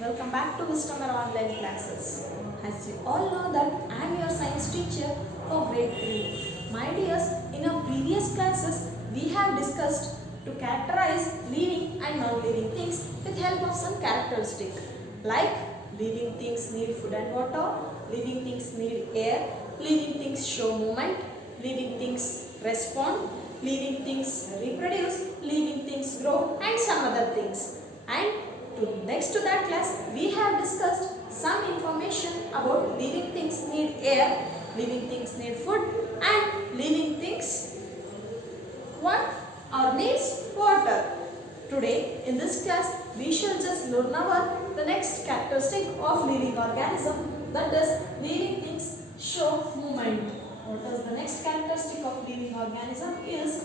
Welcome back to Wisdom Online Classes. As you all know that I am your science teacher for grade 3. My dears, in our previous classes, we have discussed to characterize living and non-living things with help of some characteristic. Like living things need food and water, living things need air, living things show movement, living things respond, living things reproduce, living things grow and some other things. And next to that class, we have discussed some information about living things need air, living things need food and living things what or needs water. Today in this class, we shall just learn about the next characteristic of living organism, that is living things show movement. What is the next characteristic of living organism is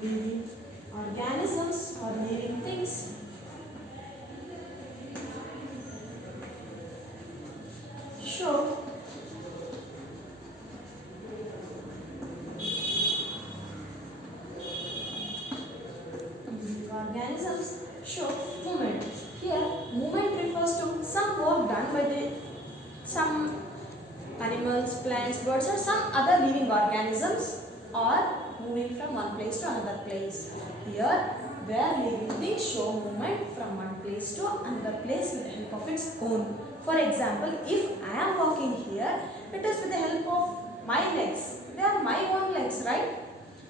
living organisms or living things show organisms show movement. Here movement refers to some work done by some animals, plants, birds or some other living organisms or moving from one place to another place. Here, where living things show movement from one place to another place with the help of its own. For example, if I am walking here, it is with the help of my legs. They are my own legs, right?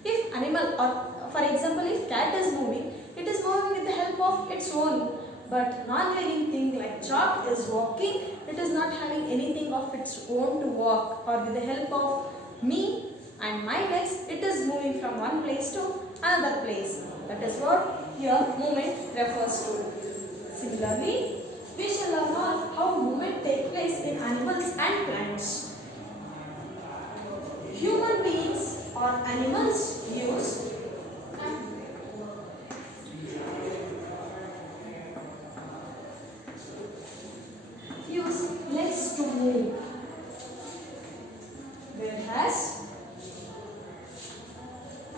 If animal or for example, if cat is moving, it is moving with the help of its own. But non-living thing like chalk is walking, it is not having anything of its own to walk, or with the help of me and my legs, it is moving from one place to another place. That is what here movement refers to. Similarly, we shall learn how movement takes place in animals and plants. Human beings or animals use legs to move, whereas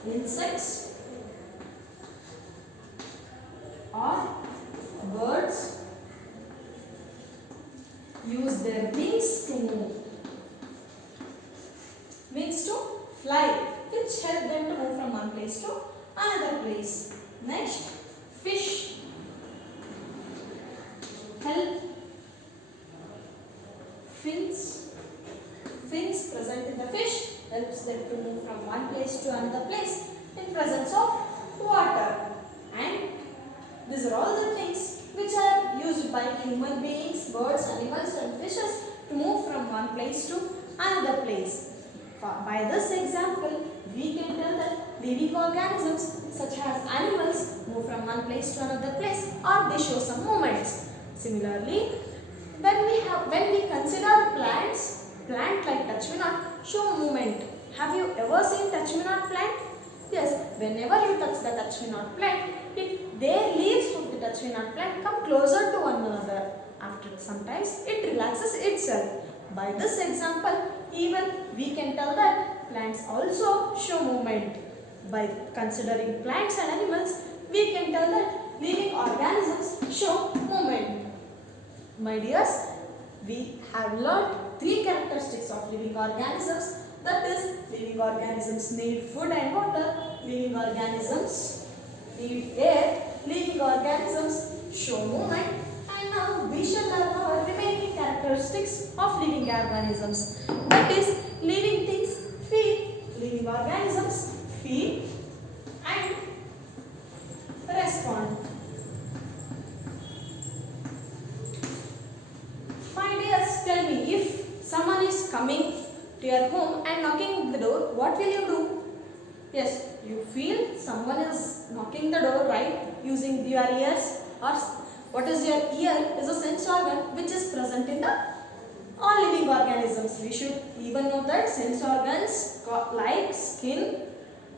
insects or birds use their wings to move. Wings to fly, which help them to move from one place to another place. Next, fish help fins present in the fish helps them to move from one place to another place in presence of water. And these are all the things which are used by human beings, birds, animals and fishes to move from one place to another place. By this example, we can tell that living organisms such as animals move from one place to another place or they show some movements. Similarly, when we consider plants, plant like touch-me-not show movement. Have you ever seen touch-me-not plant? Yes, whenever you touch the touch-me-not plant, their leaves of the touch-me-not plant come closer to one another. After sometimes it relaxes itself. By this example, even we can tell that plants also show movement. By considering plants and animals, we can tell that living organisms show movement. My dears, we have learnt 3 characteristics of living organisms. That is, living organisms need food and water, living organisms need air, living organisms show movement. And now we shall learn our remaining characteristics of living organisms. That is, living things feel, living organisms feel and respond. Tell me, if someone is coming to your home and knocking the door, what will you do? Yes, you feel someone is knocking the door, right? Using your ears, or what is your ear is a sense organ which is present in the all living organisms. We should even know that sense organs like skin,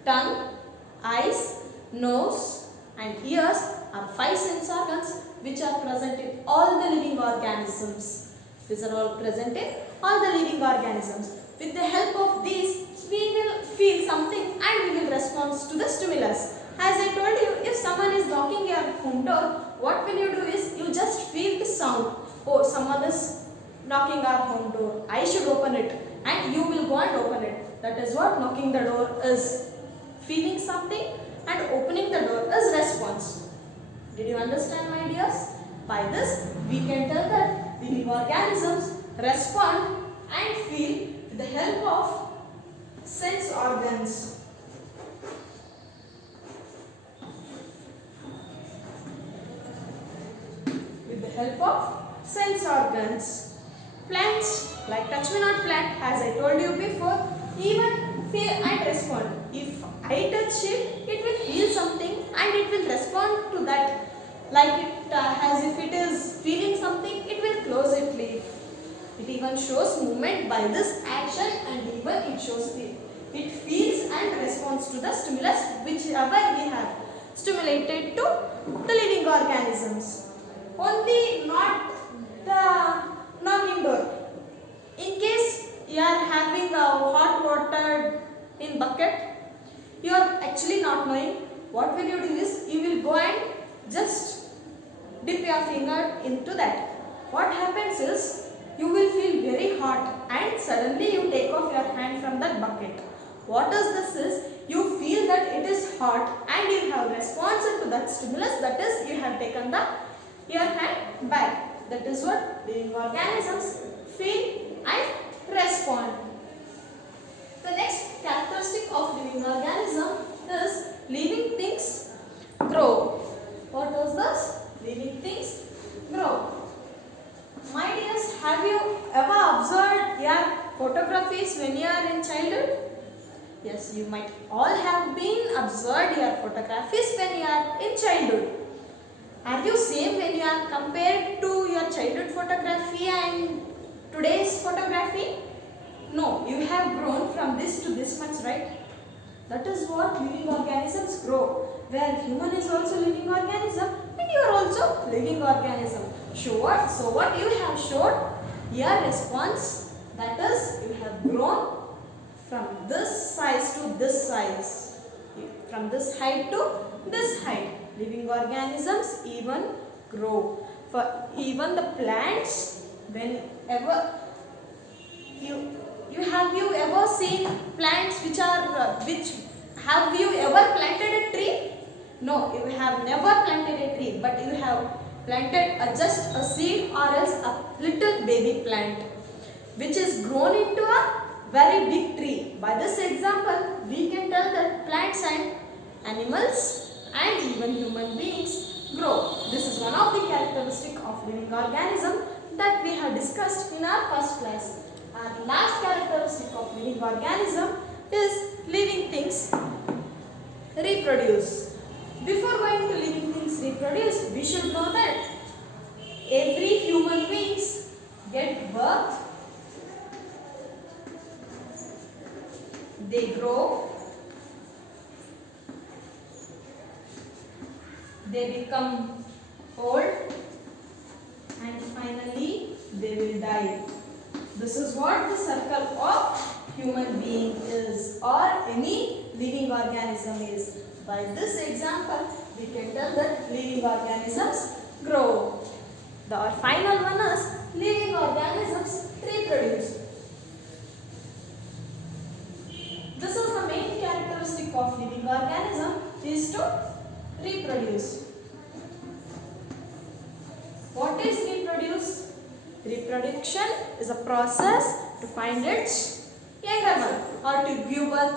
tongue, eyes, nose and ears are 5 sense organs which are present in all the living organisms. These are all present in all the living organisms. With the help of these, we will feel something and we will respond to the stimulus. As I told you, if someone is knocking your home home door, what will you do is you just feel the sound. Oh, someone is knocking our home door. I should open it, and you will go and open it. That is what knocking the door is. Feeling something and opening the door is response. Did you understand, my dears? By this, we can tell that living organisms respond and feel with the help of sense organs. With the help of sense organs. Plants, like touch me not plant, as I told you before, even feel and respond. If I touch it, it will feel something and it will respond to that. Like it, as if it is feeling something, it will close its leaf. It even shows movement by this action, and even it shows it feels and responds to the stimulus whichever we have stimulated to the living organisms. Only not the knocking door. In case you are having a hot water in bucket, you are actually not knowing, what will you do is you will go and just dip your finger into that. What happens is you will feel very hot and suddenly you take off your hand from that bucket. What is this is, you feel that it is hot and you have responded to that stimulus, that is you have taken your hand back. That is what living organisms feel and respond. The next characteristic of living organism is living things grow. What is this? Living things grow. My dears, have you ever observed your photographies when you are in childhood? Yes, you might all have been observed your photographies when you are in childhood. Are you same when you are compared to your childhood photography and today's photography? No, you have grown from this to this much, right? That is what living organisms grow. Where human is also living organism and you are also living organism. So what you have showed your response, that is you have grown from this size to this size, from this height to this height. Living organisms even grow. For even the plants, whenever have you ever seen plants which have you ever planted a tree? No, you have never planted a tree, but you have planted just a seed or else a little baby plant which is grown into a very big tree. By this example, we can tell that plants and animals and even human beings grow. This is one of the characteristics of living organism that we have discussed in our first class. Our last characteristic of living organism is living things reproduce. Before going to living things reproduce, we should know that every human beings get birth, they grow, they become old, and finally they will die. This is what the circle of human being is, or any living organism is. By this example, we can tell that living organisms grow. The final one is living organisms reproduce. This is the main characteristic of living organism, is to reproduce. What is reproduce? Reproduction is a process to find its younger one, or to give birth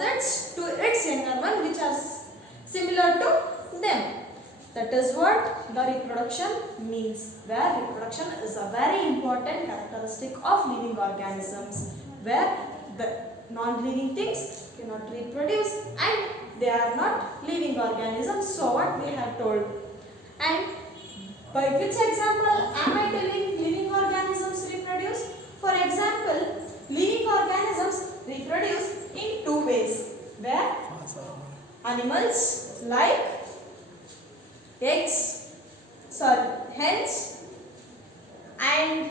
to its younger one which are similar to them. That is what the reproduction means, where reproduction is a very important characteristic of living organisms, where the non-living things cannot reproduce and they are not living organisms. So what we have told. And by which example am I telling living organisms reproduce? For example, living organisms reproduce in two ways, where animals like hens and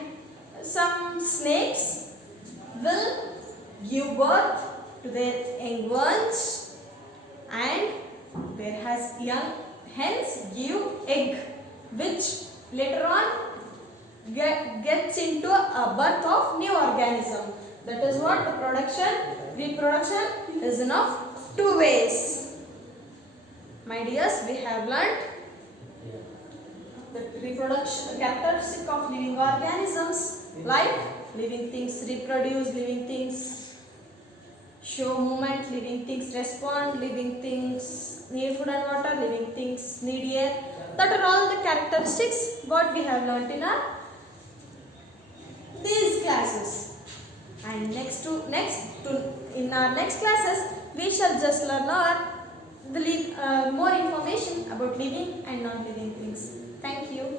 some snakes will give birth to their young ones, and whereas young hens give egg which later on gets into a birth of new organism. That is what the reproduction is in of two ways. My dears, we have learnt the reproduction characteristic of living organisms, like living things reproduce, living things show movement, living things respond, living things need food and water, living things need air. That are all the characteristics what we have learnt in our these classes. And in our next classes we shall just learn more information about living and non-living things. Thank you.